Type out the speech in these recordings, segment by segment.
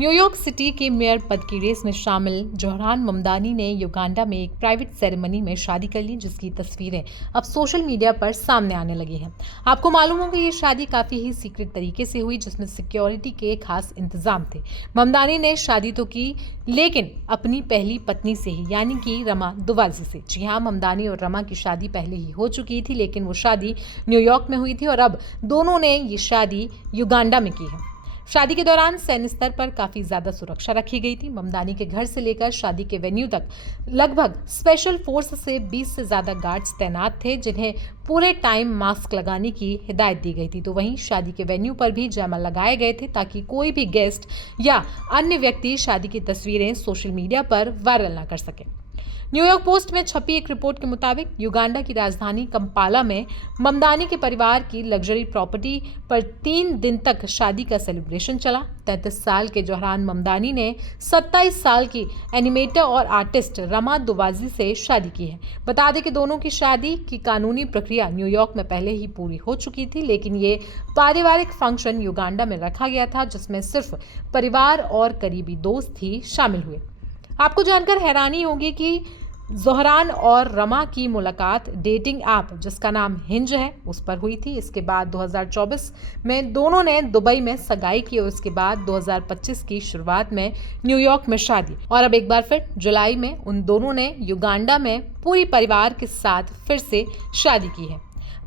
New York city के mayor पद की रेस में शामिल जोहरान ममदानी ने युगांडा में एक प्राइवेट सेरेमनी में शादी कर ली, जिसकी तस्वीरें अब सोशल मीडिया पर सामने आने लगी हैं। आपको मालूम होगा ये शादी काफी ही सीक्रेट तरीके से हुई, जिसमें सिक्योरिटी के खास इंतजाम थे। ममदानी ने शादी तो की, लेकिन अपनी पहली पत्नी से ही, यानी कि रमा दुवाजी से। जी हाँ, ममदानी और रमा की शादी पहले ही हो चुकी थी, लेकिन वो शादी न्यूयॉर्क में हुई थी और अब दोनों ने ये शादी युगांडा में की है। शादी के दौरान सैन्य स्तर पर काफी ज्यादा सुरक्षा रखी गई थी। ममदानी के घर से लेकर शादी के वेन्यू तक लगभग स्पेशल फोर्स से 20 से ज्यादा गार्ड्स तैनात थे, जिन्हें पूरे टाइम मास्क लगाने की हिदायत दी गई थी। तो वहीं शादी के वेन्यू पर भी जयमाल लगाए गए थे, ताकि कोई भी गेस्ट या अन्य व्यक्ति शादी की तस्वीरें सोशल मीडिया पर वायरल न कर सके। न्यूयॉर्क पोस्ट में छपी एक रिपोर्ट के मुताबिक युगांडा की राजधानी कंपाला में ममदानी के परिवार की लग्जरी प्रॉपर्टी पर 3 दिन तक शादी का सेलिब्रेशन चला। 33 साल के जोहरान ममदानी ने 27 साल की एनिमेटर और आर्टिस्ट रमा दुवाजी से शादी की है। बता दें कि दोनों की शादी की कानूनी प्रक्रिया न्यूयॉर्क में पहले ही पूरी हो चुकी थी, लेकिन ये पारिवारिक फंक्शन युगांडा में रखा गया था, जिसमें सिर्फ परिवार और करीबी दोस्त ही शामिल हुए। आपको जानकर हैरानी होगी कि जोहरान और रमा की मुलाकात डेटिंग ऐप जिसका नाम हिंज है उस पर हुई थी। इसके बाद 2024 में दोनों ने दुबई में सगाई की और उसके बाद 2025 की शुरुआत में न्यूयॉर्क में शादी, और अब एक बार फिर जुलाई में उन दोनों ने युगांडा में पूरी परिवार के साथ फिर से शादी की है।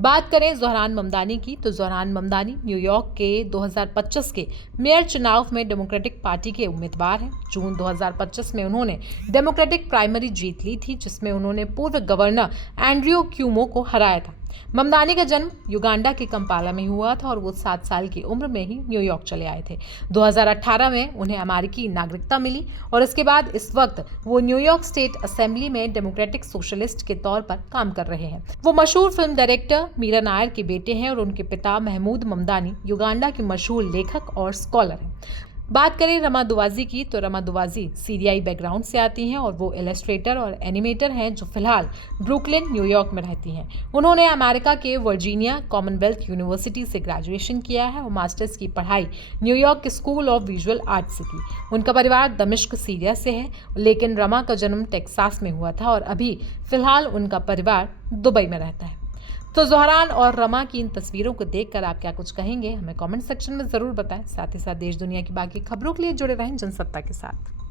बात करें जोहरान ममदानी की, तो जोहरान ममदानी न्यूयॉर्क के 2025 के मेयर चुनाव में डेमोक्रेटिक पार्टी के उम्मीदवार हैं। जून 2025 में उन्होंने डेमोक्रेटिक प्राइमरी जीत ली थी, जिसमें उन्होंने पूर्व गवर्नर एंड्रयू क्यूमो को हराया था। ममदानी का जन्म युगांडा के कंपाला में हुआ था और वो 7 साल की उम्र में ही न्यूयॉर्क चले आए थे। 2018 में उन्हें अमेरिकी नागरिकता मिली और इसके बाद इस वक्त वो न्यूयॉर्क स्टेट असेंबली में डेमोक्रेटिक सोशलिस्ट के तौर पर काम कर रहे हैं। वो मशहूर फिल्म डायरेक्टर मीरा नायर के बेटे हैं और उनके पिता महमूद ममदानी युगांडा के मशहूर लेखक और स्कॉलर हैं। बात करें रमा दुवाजी की, तो रमा दुवाजी सीरियाई बैकग्राउंड से आती हैं और वो इलस्ट्रेटर और एनिमेटर हैं, जो फिलहाल ब्रुकलिन न्यूयॉर्क में रहती हैं। उन्होंने अमेरिका के वर्जीनिया कॉमनवेल्थ यूनिवर्सिटी से ग्रेजुएशन किया है और मास्टर्स की पढ़ाई न्यूयॉर्क के स्कूल ऑफ विजुअल आर्ट्स से की। उनका परिवार दमिश्क सीरिया से है, लेकिन रमा का जन्म टेक्सास में हुआ था और अभी फिलहाल उनका परिवार दुबई में रहता है। तो जोहरान और रमा की इन तस्वीरों को देखकर आप क्या कुछ कहेंगे, हमें कमेंट सेक्शन में जरूर बताएं। साथ ही साथ देश दुनिया की बाकी खबरों के लिए जुड़े रहें जनसत्ता के साथ।